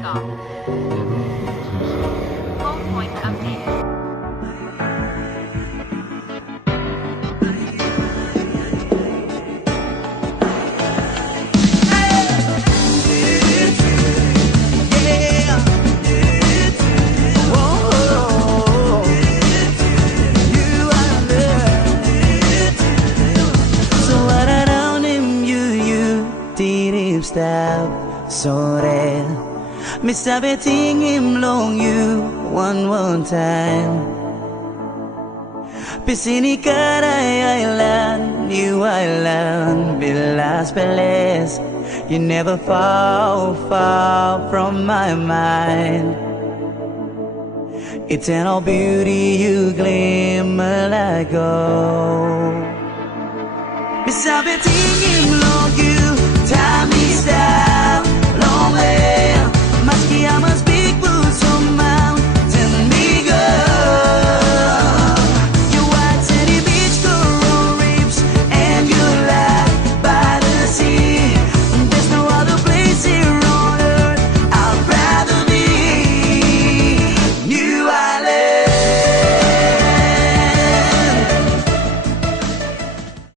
Bangkok. Goal point updated. Step sore mi sabi tingin long you one time Pisini Caray Island, New Island, Villas Peles. You never fall far from my mind. Eternal beauty, you glimmer like gold. Mi sabi tingin long you